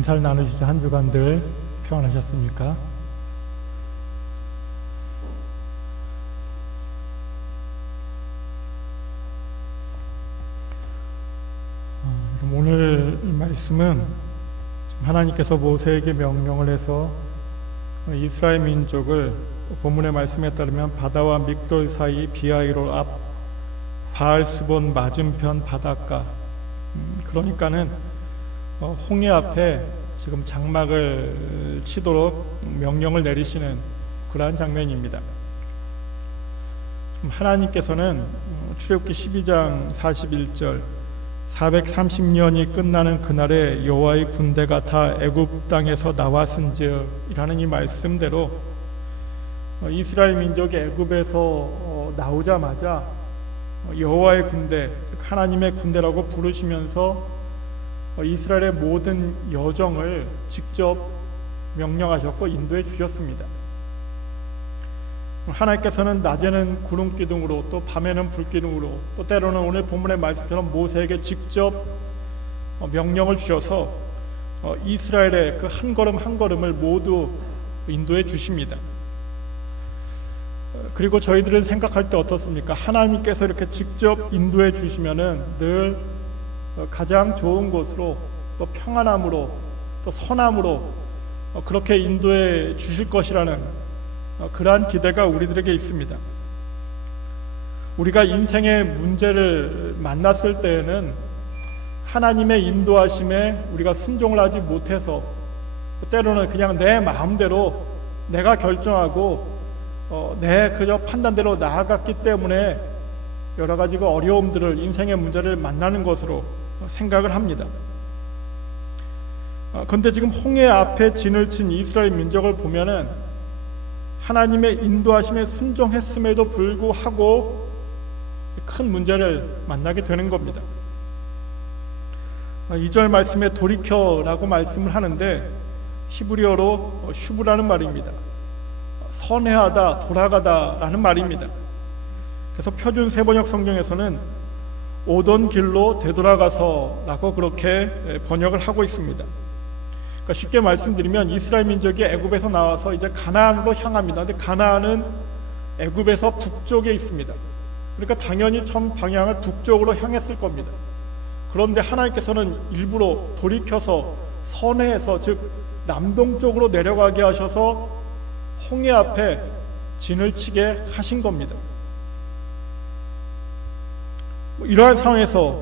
인사를 나누시죠. 한 주간들 평안하셨습니까? 그럼 오늘 말씀은 하나님께서 모세에게 명령을 해서 이스라엘 민족을 본문의 말씀에 따르면 바다와 믹돌 사이 비아이로 앞 바알스본 맞은편 바닷가, 그러니까는 홍해 앞에 지금 장막을 치도록 명령을 내리시는 그러한 장면입니다. 하나님께서는 출애굽기 12장 41절 430년이 끝나는 그날에 여호와의 군대가 다 애굽 땅에서 나왔은즉 이라는 이 말씀대로 이스라엘 민족이 애굽에서 나오자마자 여호와의 군대, 하나님의 군대라고 부르시면서 이스라엘의 모든 여정을 직접 명령하셨고 인도해 주셨습니다. 하나님께서는 낮에는 구름 기둥으로 또 밤에는 불 기둥으로 또 때로는 오늘 본문의 말씀처럼 모세에게 직접 명령을 주셔서 이스라엘의 그 한 걸음 한 걸음을 모두 인도해 주십니다. 그리고 저희들은 생각할 때 어떻습니까? 하나님께서 이렇게 직접 인도해 주시면은 늘 가장 좋은 곳으로 또 평안함으로 또 선함으로 그렇게 인도해 주실 것이라는 그러한 기대가 우리들에게 있습니다. 우리가 인생의 문제를 만났을 때에는 하나님의 인도하심에 우리가 순종을 하지 못해서 때로는 그냥 내 마음대로 내가 결정하고 내 그저 판단대로 나아갔기 때문에 여러 가지 어려움들을, 인생의 문제를 만나는 것으로 생각을 합니다. 그런데 지금 홍해 앞에 진을 친 이스라엘 민족을 보면은 하나님의 인도하심에 순종했음에도 불구하고 큰 문제를 만나게 되는 겁니다. 2절 말씀에 돌이켜라고 말씀을 하는데 히브리어로 슈브라는 말입니다. 선회하다, 돌아가다 라는 말입니다. 그래서 표준 세번역 성경에서는 오던 길로 되돌아가서 라고 그렇게 번역을 하고 있습니다. 그러니까 쉽게 말씀드리면 이스라엘 민족이 애굽에서 나와서 이제 가나안으로 향합니다. 근데 가나안은 애굽에서 북쪽에 있습니다. 그러니까 당연히 전 방향을 북쪽으로 향했을 겁니다. 그런데 하나님께서는 일부러 돌이켜서 선회해서, 즉 남동쪽으로 내려가게 하셔서 홍해 앞에 진을 치게 하신 겁니다. 이러한 상황에서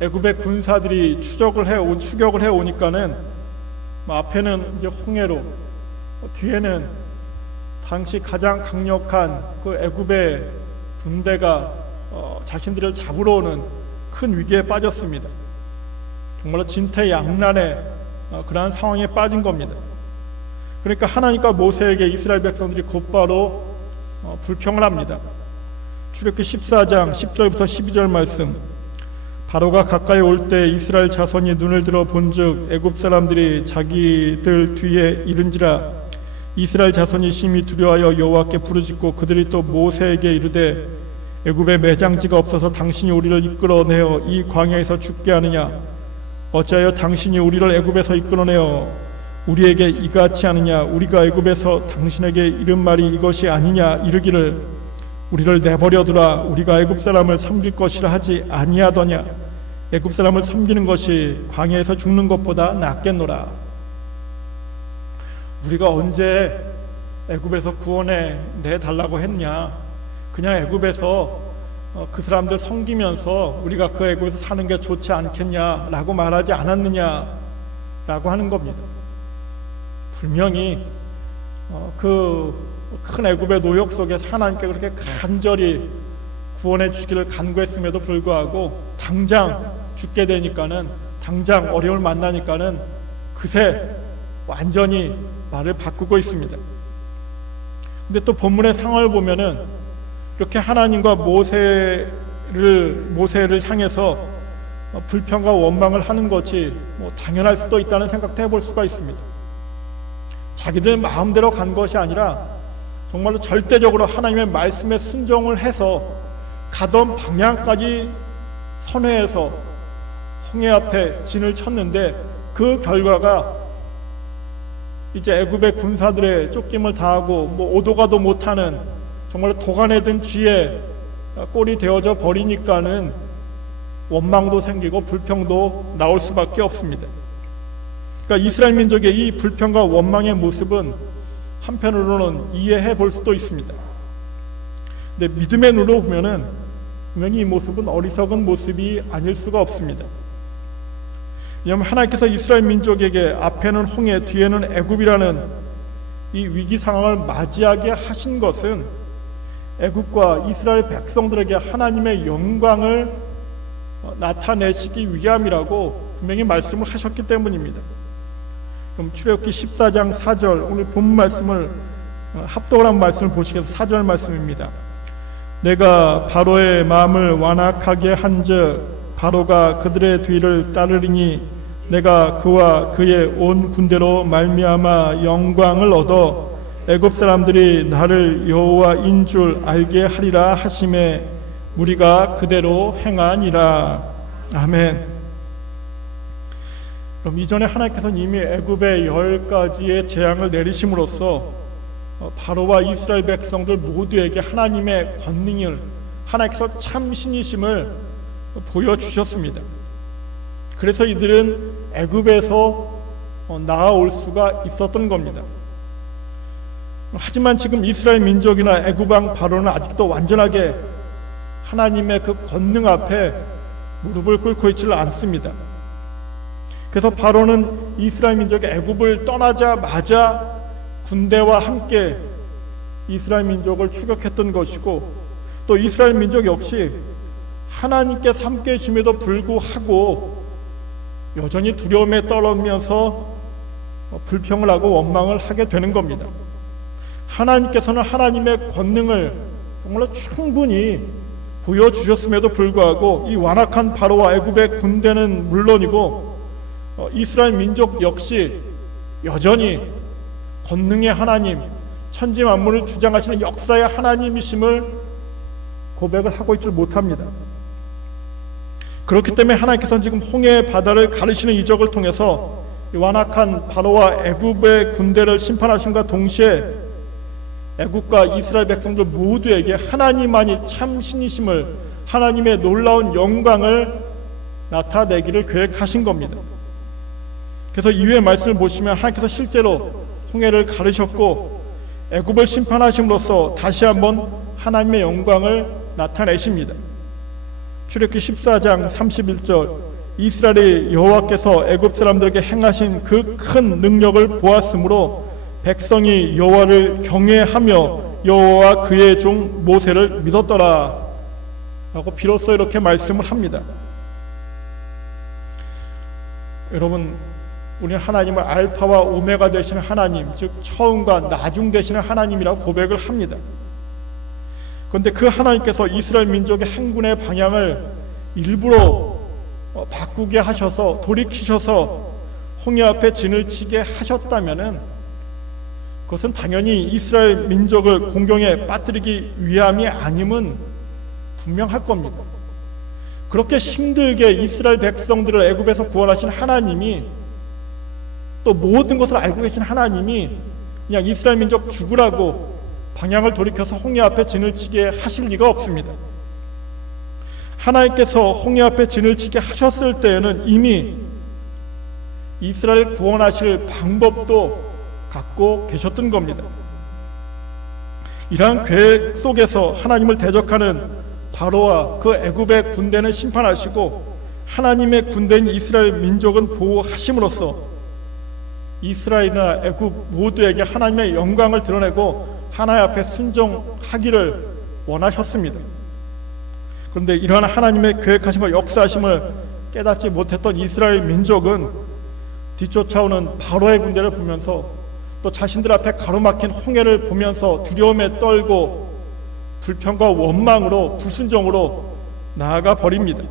애굽의 군사들이 추격을 해 오니까는 앞에는 이제 홍해로, 뒤에는 당시 가장 강력한 그 애굽의 군대가 자신들을 잡으러 오는 큰 위기에 빠졌습니다. 정말로 진퇴양난의 그러한 상황에 빠진 겁니다. 그러니까 하나님과 모세에게 이스라엘 백성들이 곧바로 불평을 합니다. 출애굽기 14장 10절부터 12절 말씀. 바로가 가까이 올 때 이스라엘 자손이 눈을 들어 본즉 애굽 사람들이 자기들 뒤에 이른지라. 이스라엘 자손이 심히 두려워하여 여호와께 부르짖고 그들이 또 모세에게 이르되 애굽에 매장지가 없어서 당신이 우리를 이끌어내어 이 광야에서 죽게 하느냐? 어찌하여 당신이 우리를 애굽에서 이끌어내어 우리에게 이같이 하느냐? 우리가 애굽에서 당신에게 이른 말이 이것이 아니냐? 이르기를 우리를 내버려두라. 우리가 애굽 사람을 섬길 것이라 하지 아니하더냐? 애굽 사람을 섬기는 것이 광야에서 죽는 것보다 낫겠노라. 우리가 언제 애굽에서 구원해 내달라고 했냐? 그냥 애굽에서 그 사람들 섬기면서 우리가 그 애굽에서 사는 게 좋지 않겠냐라고 말하지 않았느냐라고 하는 겁니다. 분명히 그 큰 애굽의 노역 속에서 하나님께 그렇게 간절히 구원해 주기를 간구했음에도 불구하고 당장 죽게 되니까는, 당장 어려움을 만나니까는 그새 완전히 말을 바꾸고 있습니다. 근데 또 본문의 상황을 보면은 이렇게 하나님과 모세를 향해서 불평과 원망을 하는 것이 당연할 수도 있다는 생각도 해볼 수가 있습니다. 자기들 마음대로 간 것이 아니라 정말로 절대적으로 하나님의 말씀에 순종을 해서 가던 방향까지 선회해서 홍해 앞에 진을 쳤는데 그 결과가 이제 애굽의 군사들의 쫓김을 당하고 오도 가도 못하는 정말 도간에 든 쥐의 꼴이 되어져 버리니까는 원망도 생기고 불평도 나올 수밖에 없습니다. 그러니까 이스라엘 민족의 이 불평과 원망의 모습은 한편으로는 이해해 볼 수도 있습니다. 근데 믿음의 눈으로 보면은 분명히 이 모습은 어리석은 모습이 아닐 수가 없습니다. 왜냐하면 하나님께서 이스라엘 민족에게 앞에는 홍해, 뒤에는 애굽이라는 이 위기 상황을 맞이하게 하신 것은 애굽과 이스라엘 백성들에게 하나님의 영광을 나타내시기 위함이라고 분명히 말씀을 하셨기 때문입니다. 그럼 출애굽기 14장 4절 오늘 본 말씀을 합독을 한 말씀을 보시겠습니다. 4절 말씀입니다. 내가 바로의 마음을 완악하게 한즉 바로가 그들의 뒤를 따르리니 내가 그와 그의 온 군대로 말미암아 영광을 얻어 애굽 사람들이 나를 여호와인 줄 알게 하리라 하심에 우리가 그대로 행하니라. 아멘. 그럼 이전에 하나님께서는 이미 애굽의 10가지의 재앙을 내리심으로써 바로와 이스라엘 백성들 모두에게 하나님의 권능을, 하나님께서 참 신이심을 보여주셨습니다. 그래서 이들은 애굽에서 나아올 수가 있었던 겁니다. 하지만 지금 이스라엘 민족이나 애굽 왕 바로는 아직도 완전하게 하나님의 그 권능 앞에 무릎을 꿇고 있지를 않습니다. 그래서 바로는 이스라엘 민족이 애굽을 떠나자마자 군대와 함께 이스라엘 민족을 추격했던 것이고, 또 이스라엘 민족 역시 하나님께서 함께 해주심에도 불구하고 여전히 두려움에 떨면서 불평을 하고 원망을 하게 되는 겁니다. 하나님께서는 하나님의 권능을 정말로 충분히 보여주셨음에도 불구하고 이 완악한 바로와 애굽의 군대는 물론이고 이스라엘 민족 역시 여전히 권능의 하나님, 천지 만물을 주장하시는 역사의 하나님이심을 고백을 하고 있지 못합니다. 그렇기 때문에 하나님께서는 지금 홍해 바다를 가르시는 이적을 통해서 완악한 바로와 애굽의 군대를 심판하심과 동시에 애굽과 이스라엘 백성들 모두에게 하나님만이 참 신이심을, 하나님의 놀라운 영광을 나타내기를 계획하신 겁니다. 그래서 이후의 말씀을 보시면 하나님께서 실제로 홍해를 가르셨고 애굽을 심판하심으로써 다시 한번 하나님의 영광을 나타내십니다. 출애굽기 14장 31절 이스라엘이 여호와께서 애굽 사람들에게 행하신 그 큰 능력을 보았으므로 백성이 여호와를 경외하며 여호와와 그의 종 모세를 믿었더라 라고 비로소 이렇게 말씀을 합니다. 여러분, 우리는 하나님을 알파와 오메가 되시는 하나님, 즉 처음과 나중 되시는 하나님이라고 고백을 합니다. 그런데 그 하나님께서 이스라엘 민족의 행군의 방향을 일부러 바꾸게 하셔서, 돌이키셔서 홍해 앞에 진을 치게 하셨다면은 그것은 당연히 이스라엘 민족을 공경에 빠뜨리기 위함이 아님은 분명할 겁니다. 그렇게 힘들게 이스라엘 백성들을 애굽에서 구원하신 하나님이, 또 모든 것을 알고 계신 하나님이 그냥 이스라엘 민족 죽으라고 방향을 돌이켜서 홍해 앞에 진을 치게 하실 리가 없습니다. 하나님께서 홍해 앞에 진을 치게 하셨을 때에는 이미 이스라엘 구원하실 방법도 갖고 계셨던 겁니다. 이러한 계획 속에서 하나님을 대적하는 바로와 그 애굽의 군대는 심판하시고 하나님의 군대인 이스라엘 민족은 보호하심으로써 이스라엘이나 애굽 모두에게 하나님의 영광을 드러내고 하나님 앞에 순종하기를 원하셨습니다. 그런데 이러한 하나님의 계획하심과 역사하심을 깨닫지 못했던 이스라엘 민족은 뒤쫓아오는 바로의 군대를 보면서 또 자신들 앞에 가로막힌 홍해를 보면서 두려움에 떨고 불평과 원망으로, 불순종으로 나아가 버립니다.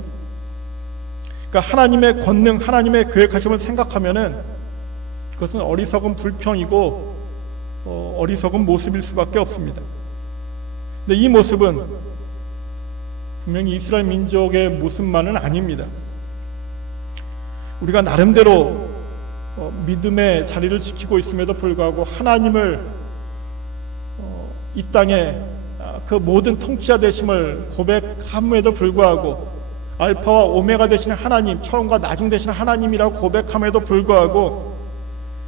그러니까 하나님의 권능, 하나님의 계획하심을 생각하면은 그것은 어리석은 불평이고 어리석은 모습일 수밖에 없습니다. 근데 이 모습은 분명히 이스라엘 민족의 모습만은 아닙니다. 우리가 나름대로 믿음의 자리를 지키고 있음에도 불구하고 하나님을 이 땅에 그 모든 통치자 되심을 고백함에도 불구하고 알파와 오메가 되시는 하나님, 처음과 나중 되시는 하나님이라고 고백함에도 불구하고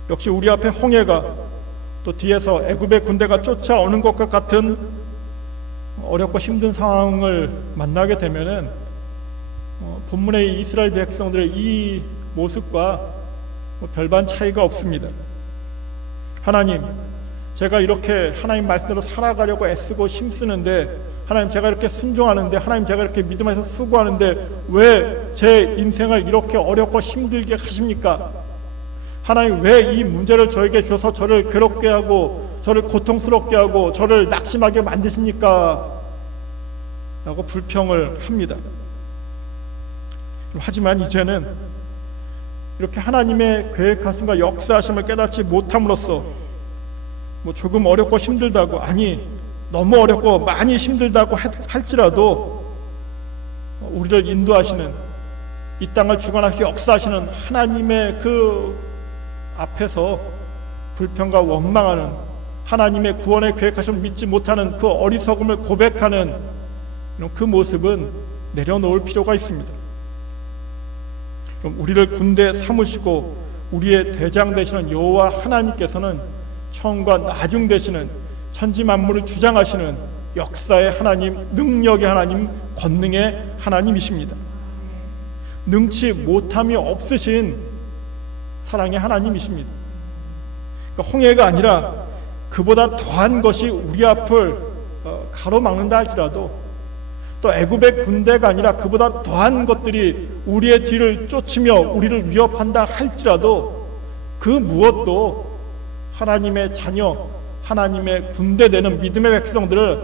역시 우리 앞에 홍해가 또 뒤에서 애굽의 군대가 쫓아오는 것과 같은 어렵고 힘든 상황을 만나게 되면은 본문의 이스라엘 백성들의 이 모습과 별반 차이가 없습니다. 하나님, 제가 이렇게 하나님 말씀대로 살아가려고 애쓰고 힘쓰는데, 하나님 제가 이렇게 순종하는데, 하나님 제가 이렇게 믿음 안에서 수고하는데 왜 제 인생을 이렇게 어렵고 힘들게 하십니까? 하나님 왜 이 문제를 저에게 주셔서 저를 괴롭게 하고 저를 고통스럽게 하고 저를 낙심하게 만드십니까? 라고 불평을 합니다. 하지만 이제는 이렇게 하나님의 계획하심과 역사하심을 깨닫지 못함으로써 조금 어렵고 힘들다고, 아니 너무 어렵고 많이 힘들다고 할지라도 우리를 인도하시는, 이 땅을 주관하시고 역사하시는 하나님의 그 앞에서 불평과 원망하는, 하나님의 구원의 계획하심을 믿지 못하는 그 어리석음을 고백하는 그 모습은 내려놓을 필요가 있습니다. 그럼 우리를 군대 삼으시고 우리의 대장 되시는 여호와 하나님께서는 처음과 나중 되시는 천지 만물을 주장하시는 역사의 하나님, 능력의 하나님, 권능의 하나님이십니다. 능치 못함이 없으신 사랑의 하나님이십니다. 그러니까 홍해가 아니라 그보다 더한 것이 우리 앞을 가로막는다 할지라도, 또 애굽의 군대가 아니라 그보다 더한 것들이 우리의 뒤를 쫓으며 우리를 위협한다 할지라도 그 무엇도 하나님의 자녀, 하나님의 군대 되는 믿음의 백성들을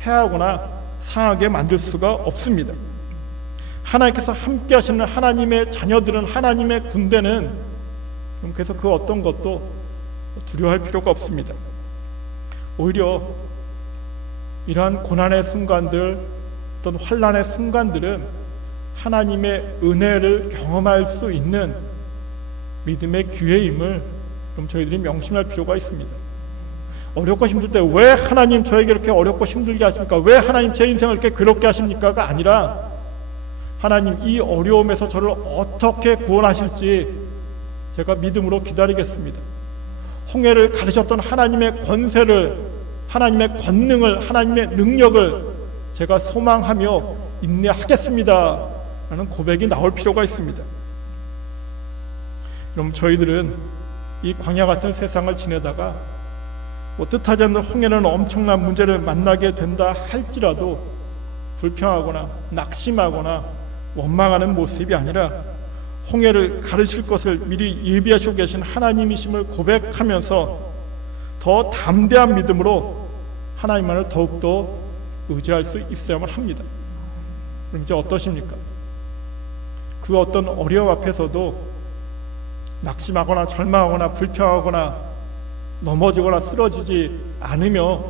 해하거나 상하게 만들 수가 없습니다. 하나님께서 함께 하시는 하나님의 자녀들은, 하나님의 군대는, 그래서 그 어떤 것도 두려워할 필요가 없습니다. 오히려 이러한 고난의 순간들, 어떤 환난의 순간들은 하나님의 은혜를 경험할 수 있는 믿음의 기회임을 그럼 저희들이 명심할 필요가 있습니다. 어렵고 힘들 때 왜 하나님 저에게 이렇게 어렵고 힘들게 하십니까? 왜 하나님 제 인생을 이렇게 괴롭게 하십니까?가 아니라, 하나님 이 어려움에서 저를 어떻게 구원하실지 제가 믿음으로 기다리겠습니다. 홍해를 가르셨던 하나님의 권세를, 하나님의 권능을, 하나님의 능력을 제가 소망하며 인내하겠습니다 라는 고백이 나올 필요가 있습니다. 그럼 저희들은 이 광야 같은 세상을 지내다가 뜻하지 않는 홍해라는 엄청난 문제를 만나게 된다 할지라도 불평하거나 낙심하거나 원망하는 모습이 아니라, 홍해를 가르칠 것을 미리 예비하시고 계신 하나님이심을 고백하면서 더 담대한 믿음으로 하나님만을 더욱더 의지할 수 있어야만 합니다. 그럼 이제 어떠십니까? 그 어떤 어려움 앞에서도 낙심하거나 절망하거나 불평하거나 넘어지거나 쓰러지지 않으며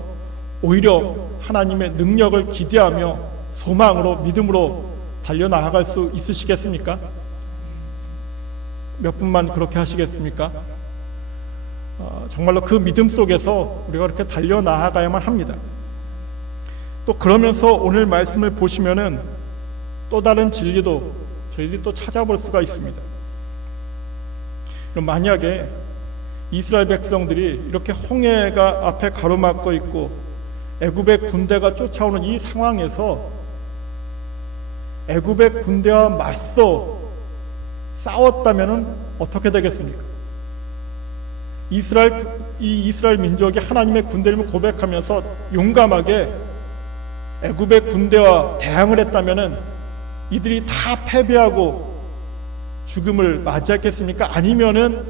오히려 하나님의 능력을 기대하며 소망으로, 믿음으로 달려나아갈 수 있으시겠습니까? 몇 분만 그렇게 하시겠습니까? 정말로 그 믿음 속에서 우리가 그렇게 달려나아가야만 합니다. 또 그러면서 오늘 말씀을 보시면은 또 다른 진리도 저희들이 또 찾아볼 수가 있습니다. 그럼 만약에 이스라엘 백성들이 이렇게 홍해가 앞에 가로막고 있고 애굽의 군대가 쫓아오는 이 상황에서 애굽의 군대와 맞서 싸웠다면은 어떻게 되겠습니까? 이스라엘 민족이 하나님의 군대를 고백하면서 용감하게 애굽의 군대와 대항을 했다면은 이들이 다 패배하고 죽음을 맞이했겠습니까? 아니면은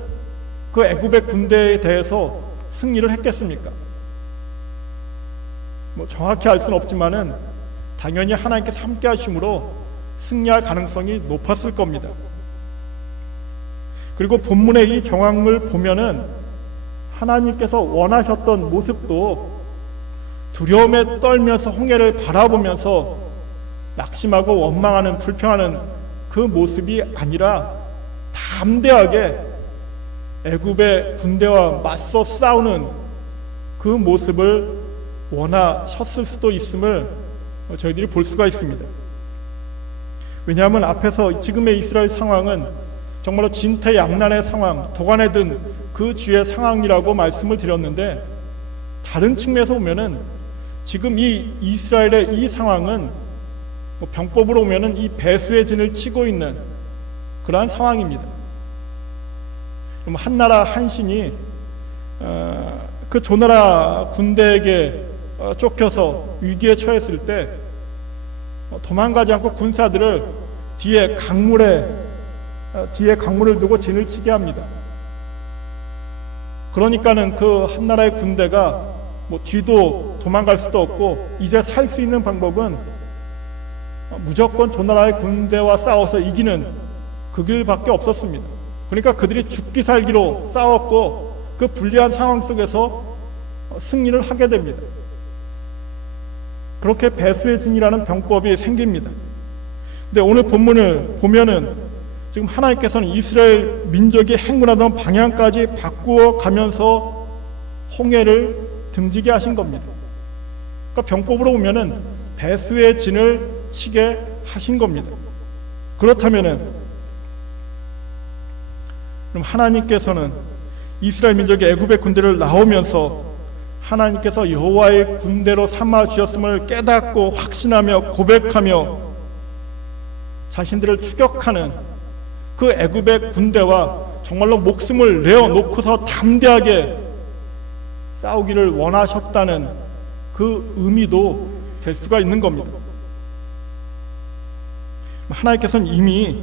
그 애굽의 군대에 대해서 승리를 했겠습니까? 정확히 알 수는 없지만은 당연히 하나님께서 함께 하심으로 승리할 가능성이 높았을 겁니다. 그리고 본문의 이 정황을 보면은 하나님께서 원하셨던 모습도 두려움에 떨면서 홍해를 바라보면서 낙심하고 원망하는, 불평하는 그 모습이 아니라 담대하게 애굽의 군대와 맞서 싸우는 그 모습을 원하셨을 수도 있음을 저희들이 볼 수가 있습니다. 왜냐하면 앞에서 지금의 이스라엘 상황은 정말로 진퇴양난의 상황, 도간에 든 그 주의 상황이라고 말씀을 드렸는데, 다른 측면에서 보면은 지금 이 이스라엘의 이 상황은 병법으로 보면은 이 배수의 진을 치고 있는 그러한 상황입니다. 그럼 한 나라 한 신이 그 조나라 군대에게 쫓겨서 위기에 처했을 때 도망가지 않고 군사들을 뒤에 강물을 두고 진을 치게 합니다. 그러니까는 그 한 나라의 군대가 뒤도 도망갈 수도 없고 이제 살 수 있는 방법은 무조건 조나라의 군대와 싸워서 이기는 그 길밖에 없었습니다. 그러니까 그들이 죽기 살기로 싸웠고 그 불리한 상황 속에서 승리를 하게 됩니다. 그렇게 배수의 진이라는 병법이 생깁니다. 근데 오늘 본문을 보면은 지금 하나님께서는 이스라엘 민족이 행군하던 방향까지 바꾸어 가면서 홍해를 등지게 하신 겁니다. 그러니까 병법으로 보면은 배수의 진을 치게 하신 겁니다. 그렇다면은 그럼 하나님께서는 이스라엘 민족이 애굽의 군대를 나오면서 하나님께서 여호와의 군대로 삼아 주셨음을 깨닫고 확신하며 고백하며 자신들을 추격하는 그 애굽의 군대와 정말로 목숨을 내어놓고서 담대하게 싸우기를 원하셨다는 그 의미도 될 수가 있는 겁니다. 하나님께서는 이미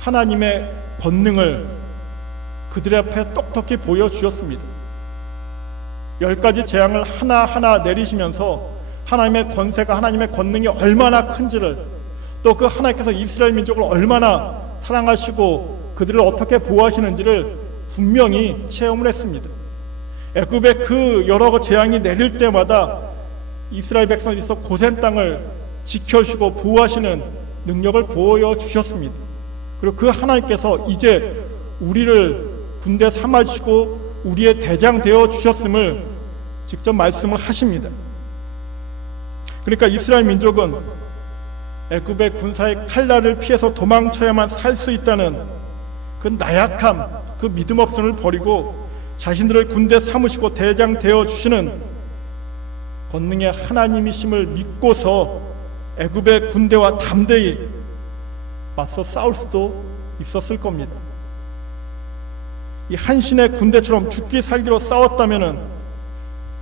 하나님의 권능을 그들 앞에 똑똑히 보여주셨습니다. 10가지 재앙을 하나하나 내리시면서 하나님의 권세가, 하나님의 권능이 얼마나 큰지를, 또 그 하나님께서 이스라엘 민족을 얼마나 사랑하시고 그들을 어떻게 보호하시는지를 분명히 체험을 했습니다. 애굽의 그 여러 재앙이 내릴 때마다 이스라엘 백성에서 고센 땅을 지켜주시고 보호하시는 능력을 보여주셨습니다. 그리고 그 하나님께서 이제 우리를 군대 삼아주시고 우리의 대장 되어 주셨음을 직접 말씀을 하십니다. 그러니까 이스라엘 민족은 애굽의 군사의 칼날을 피해서 도망쳐야만 살 수 있다는 그 나약함, 그 믿음 없음을 버리고 자신들을 군대 삼으시고 대장 되어 주시는 권능의 하나님이심을 믿고서 애굽의 군대와 담대히 맞서 싸울 수도 있었을 겁니다. 이 한신의 군대처럼 죽기 살기로 싸웠다면은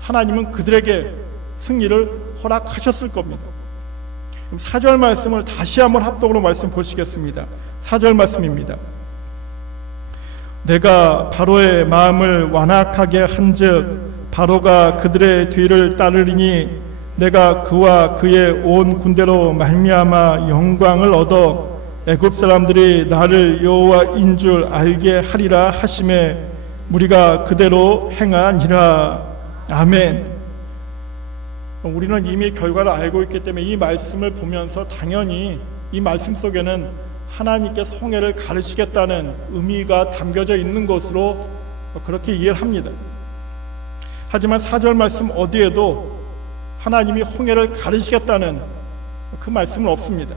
하나님은 그들에게 승리를 허락하셨을 겁니다. 4절 말씀을 다시 한번 합독으로 말씀 보시겠습니다. 4절 말씀입니다. 내가 바로의 마음을 완악하게 한즉 바로가 그들의 뒤를 따르리니 내가 그와 그의 온 군대로 말미암아 영광을 얻어 애굽 사람들이 나를 여호와인 줄 알게 하리라 하심에 우리가 그대로 행하니라. 아멘. 우리는 이미 결과를 알고 있기 때문에 이 말씀을 보면서 당연히 이 말씀 속에는 하나님께서 홍해를 가르치겠다는 의미가 담겨져 있는 것으로 그렇게 이해를 합니다. 하지만 4절 말씀 어디에도 하나님이 홍해를 가르치겠다는 그 말씀은 없습니다.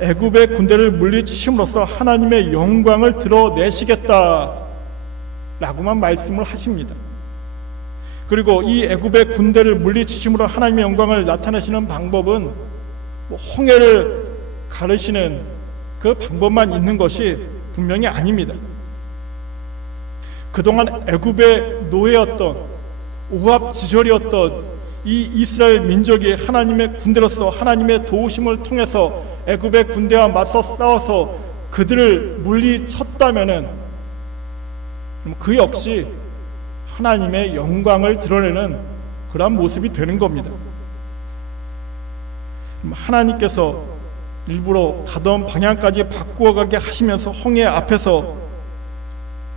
애굽의 군대를 물리치심으로써 하나님의 영광을 드러내시겠다라고만 말씀을 하십니다. 그리고 이 애굽의 군대를 물리치심으로 하나님의 영광을 나타내시는 방법은 홍해를 가르시는 그 방법만 있는 것이 분명히 아닙니다. 그동안 애굽의 노예였던 오합지졸이었던 이 이스라엘 민족이 하나님의 군대로서 하나님의 도우심을 통해서 애굽의 군대와 맞서 싸워서 그들을 물리쳤다면은 그 역시 하나님의 영광을 드러내는 그러한 모습이 되는 겁니다. 하나님께서 일부러 가던 방향까지 바꾸어가게 하시면서 홍해 앞에서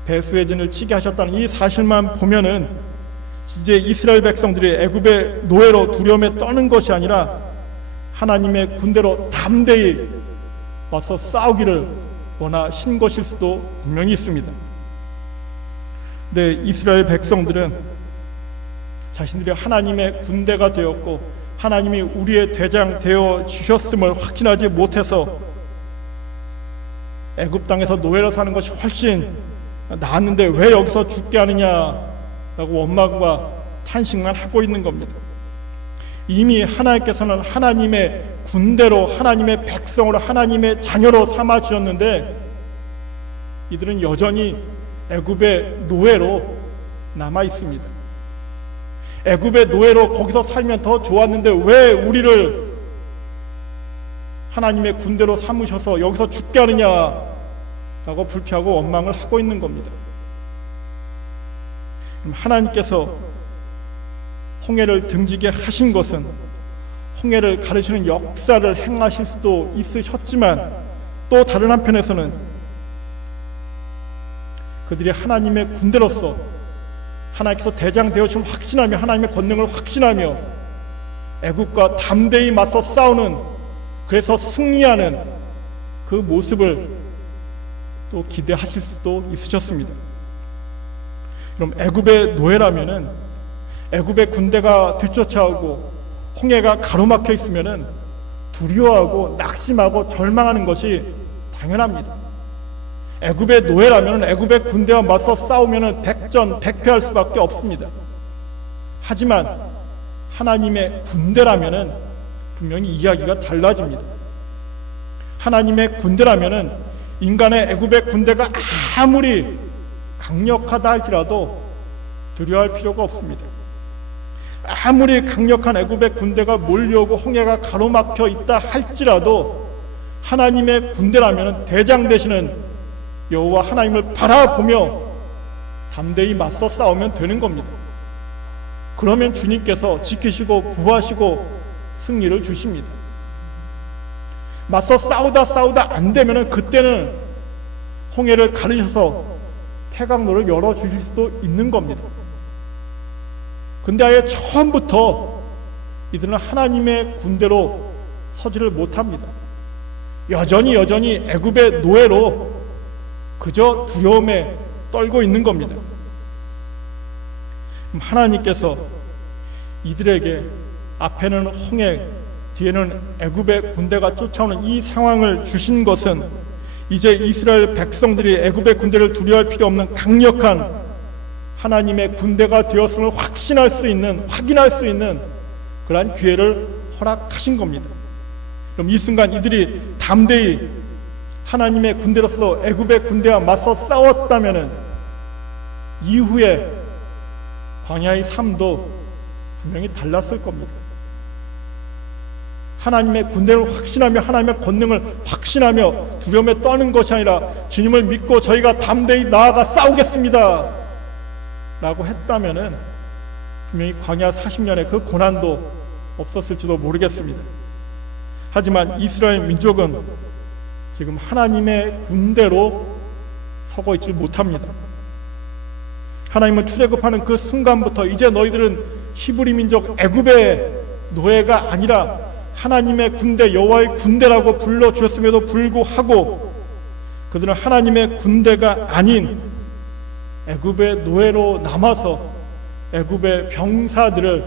배수의 진을 치게 하셨다는 이 사실만 보면은 이제 이스라엘 백성들이 애굽의 노예로 두려움에 떠는 것이 아니라 하나님의 군대로 담대히 와서 싸우기를 원하신 것일 수도 분명히 있습니다. 네, 이스라엘 백성들은 자신들이 하나님의 군대가 되었고 하나님이 우리의 대장 되어 주셨음을 확신하지 못해서 애굽 땅에서 노예로 사는 것이 훨씬 나았는데 왜 여기서 죽게 하느냐라고 원망과 탄식만 하고 있는 겁니다. 이미 하나님께서는 하나님의 군대로, 하나님의 백성으로, 하나님의 자녀로 삼아 주셨는데 이들은 여전히 애굽의 노예로 남아 있습니다. 애굽의 노예로 거기서 살면 더 좋았는데 왜 우리를 하나님의 군대로 삼으셔서 여기서 죽게 하느냐라고 불평하고 원망을 하고 있는 겁니다. 그럼 하나님께서 홍해를 등지게 하신 것은 홍해를 가르치는 역사를 행하실 수도 있으셨지만 또 다른 한편에서는 그들이 하나님의 군대로서 하나님께서 대장 되어주심을 확신하며 하나님의 권능을 확신하며 애국과 담대히 맞서 싸우는, 그래서 승리하는 그 모습을 또 기대하실 수도 있으셨습니다. 그럼 애굽의 노예라면은 애굽의 군대가 뒤쫓아오고 홍해가 가로막혀 있으면은 두려워하고 낙심하고 절망하는 것이 당연합니다. 애굽의 노예라면 애굽의 군대와 맞서 싸우면 백패할 수밖에 없습니다. 하지만 하나님의 군대라면 분명히 이야기가 달라집니다. 하나님의 군대라면 인간의 애굽의 군대가 아무리 강력하다 할지라도 두려워할 필요가 없습니다. 아무리 강력한 애굽의 군대가 몰려오고 홍해가 가로막혀 있다 할지라도 하나님의 군대라면 대장 되시는 여호와 하나님을 바라보며 담대히 맞서 싸우면 되는 겁니다. 그러면 주님께서 지키시고 구하시고 승리를 주십니다. 맞서 싸우다 안 되면 그때는 홍해를 가르셔서 태강로를 열어주실 수도 있는 겁니다. 근데 아예 처음부터 이들은 하나님의 군대로 서지를 못합니다. 여전히 애굽의 노예로 그저 두려움에 떨고 있는 겁니다. 하나님께서 이들에게 앞에는 홍해, 뒤에는 애굽의 군대가 쫓아오는 이 상황을 주신 것은 이제 이스라엘 백성들이 애굽의 군대를 두려워할 필요 없는 강력한 하나님의 군대가 되었음을 확신할 수 있는, 확인할 수 있는 그러한 기회를 허락하신 겁니다. 그럼 이 순간 이들이 담대히 하나님의 군대로서 애굽의 군대와 맞서 싸웠다면 이후에 광야의 삶도 분명히 달랐을 겁니다. 하나님의 군대를 확신하며 하나님의 권능을 확신하며 두려움에 떠는 것이 아니라 주님을 믿고 저희가 담대히 나아가 싸우겠습니다 라고 했다면 분명히 광야 40년의 그 고난도 없었을지도 모르겠습니다. 하지만 이스라엘 민족은 지금 하나님의 군대로 서고 있지 못합니다. 하나님을 출애굽하는 그 순간부터 이제 너희들은 히브리 민족 애굽의 노예가 아니라 하나님의 군대, 여호와의 군대라고 불러주셨음에도 불구하고 그들은 하나님의 군대가 아닌 애굽의 노예로 남아서 애굽의 병사들을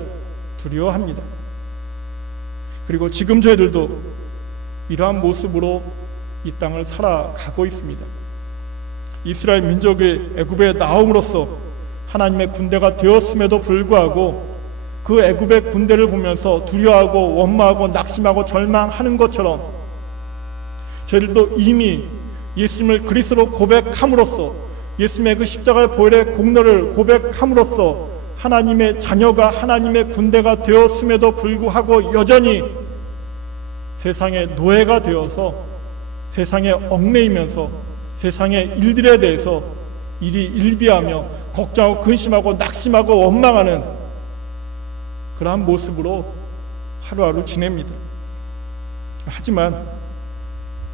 두려워합니다. 그리고 지금 저희들도 이러한 모습으로 이 땅을 살아가고 있습니다. 이스라엘 민족의 애굽에 나옴으로써 하나님의 군대가 되었음에도 불구하고 그 애굽의 군대를 보면서 두려워하고 원망하고 낙심하고 절망하는 것처럼 저희들도 이미 예수님을 그리스도로 고백함으로써 예수님의 그 십자가의 보혈의 공로를 고백함으로써 하나님의 자녀가 하나님의 군대가 되었음에도 불구하고 여전히 세상의 노예가 되어서 세상에 얽매이면서 세상의 일들에 대해서 일희일비하며 걱정하고 근심하고 낙심하고 원망하는 그러한 모습으로 하루하루 지냅니다. 하지만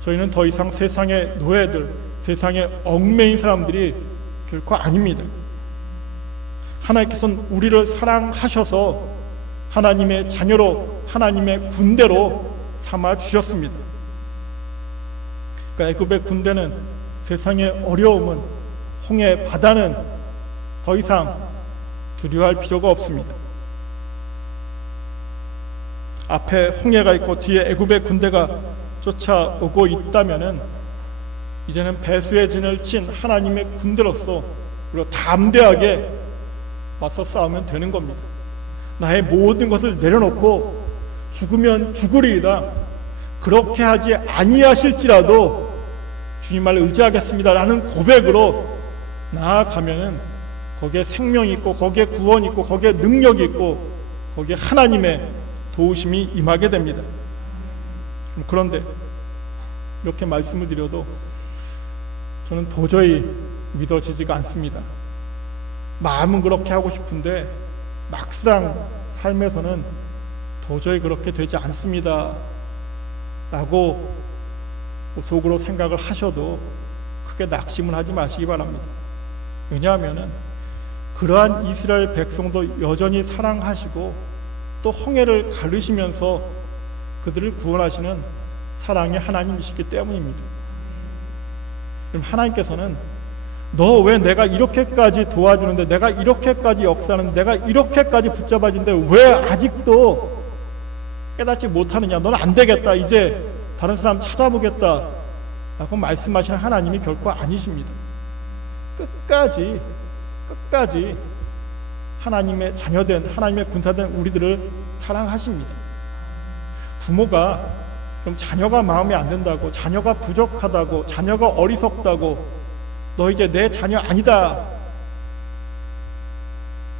저희는 더 이상 세상의 노예들, 세상에 얽매인 사람들이 결코 아닙니다. 하나님께서는 우리를 사랑하셔서 하나님의 자녀로, 하나님의 군대로 삼아 주셨습니다. 그러니까 애굽의 군대는 세상의 어려움은, 홍해 바다는 더 이상 두려워할 필요가 없습니다. 앞에 홍해가 있고 뒤에 애굽의 군대가 쫓아오고 있다면은 이제는 배수의 진을 친 하나님의 군대로서 우리가 담대하게 맞서 싸우면 되는 겁니다. 나의 모든 것을 내려놓고 죽으면 죽으리이다, 그렇게 하지 아니하실지라도 주님을 의지하겠습니다 라는 고백으로 나아가면은 거기에 생명이 있고, 거기에 구원이 있고, 거기에 능력이 있고, 거기에 하나님의 도우심이 임하게 됩니다. 그런데 이렇게 말씀을 드려도 저는 도저히 믿어지지가 않습니다. 마음은 그렇게 하고 싶은데 막상 삶에서는 도저히 그렇게 되지 않습니다 라고 속으로 생각을 하셔도 크게 낙심을 하지 마시기 바랍니다. 왜냐하면 그러한 이스라엘 백성도 여전히 사랑하시고 또 홍해를 가르시면서 그들을 구원하시는 사랑의 하나님이시기 때문입니다. 그럼 하나님께서는 너 왜 내가 이렇게까지 도와주는데, 내가 이렇게까지 역사하는데, 내가 이렇게까지 붙잡아주는데 왜 아직도 깨닫지 못하느냐, 너는 안 되겠다, 이제 다른 사람 찾아보겠다 라고 말씀하시는 하나님이 결코 아니십니다. 끝까지 하나님의 자녀된, 하나님의 군사된 우리들을 사랑하십니다. 부모가 그럼 자녀가 마음에 안 든다고, 자녀가 부족하다고, 자녀가 어리석다고 너 이제 내 자녀 아니다,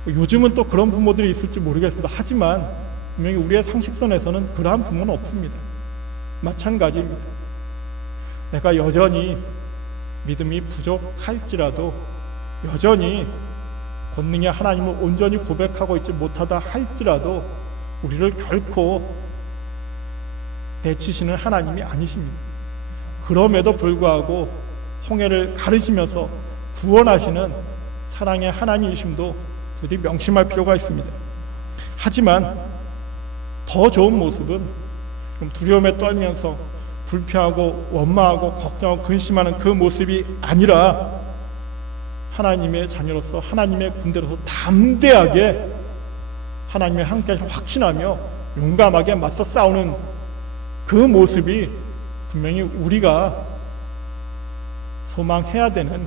요즘은 또 그런 부모들이 있을지 모르겠습니다. 하지만 분명히 우리의 상식선에서는 그러한 부모는 없습니다. 마찬가지입니다. 내가 여전히 믿음이 부족할지라도, 여전히 권능의 하나님을 온전히 고백하고 있지 못하다 할지라도 우리를 결코 내치시는 하나님이 아니십니다. 그럼에도 불구하고 홍해를 가르시면서 구원하시는 사랑의 하나님이심도 저희들이 명심할 필요가 있습니다. 하지만 더 좋은 모습은 두려움에 떨면서 불평하고 원망하고 걱정하고 근심하는 그 모습이 아니라 하나님의 자녀로서, 하나님의 군대로서 담대하게 하나님의 함께 확신하며 용감하게 맞서 싸우는 그 모습이 분명히 우리가 소망해야 되는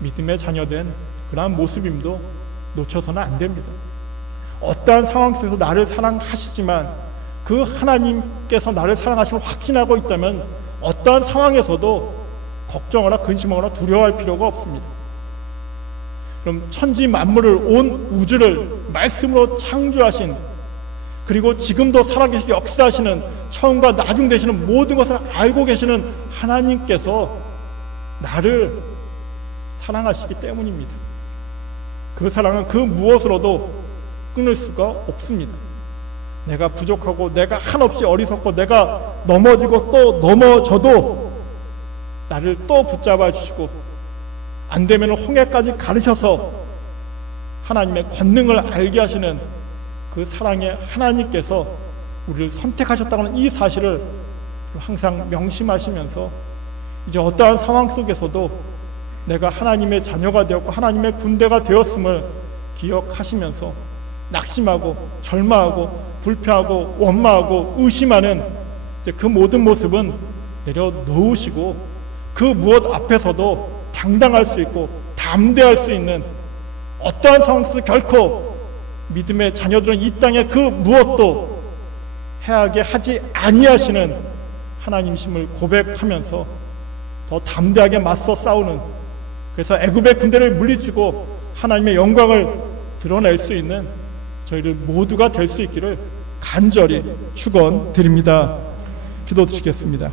믿음의 자녀된 그러한 모습임도 놓쳐서는 안 됩니다. 어떠한 상황 속에서 나를 사랑하시지만 그 하나님께서 나를 사랑하심을 확신하고 있다면 어떠한 상황에서도 걱정하거나 근심하거나 두려워할 필요가 없습니다. 그럼 천지 만물을, 온 우주를 말씀으로 창조하신, 그리고 지금도 살아계시고 역사하시는, 처음과 나중 되시는 모든 것을 알고 계시는 하나님께서 나를 사랑하시기 때문입니다. 그 사랑은 그 무엇으로도 끊을 수가 없습니다. 내가 부족하고, 내가 한없이 어리석고, 내가 넘어지고 또 넘어져도 나를 또 붙잡아 주시고, 안 되면 홍해까지 가르셔서 하나님의 권능을 알게 하시는 그 사랑의 하나님께서 우리를 선택하셨다는 이 사실을 항상 명심하시면서 이제 어떠한 상황 속에서도 내가 하나님의 자녀가 되었고 하나님의 군대가 되었음을 기억하시면서 낙심하고 절망하고 불평하고 원망하고 의심하는 이제 그 모든 모습은 내려놓으시고, 그 무엇 앞에서도 당당할 수 있고 담대할 수 있는, 어떠한 상황 속에서 결코 믿음의 자녀들은 이 땅에 그 무엇도 해하게 하지 아니하시는 하나님이심을 고백하면서 더 담대하게 맞서 싸우는, 그래서 애굽의 군대를 물리치고 하나님의 영광을 드러낼 수 있는 저희들 모두가 될 수 있기를 간절히 축원드립니다. 기도드리겠습니다.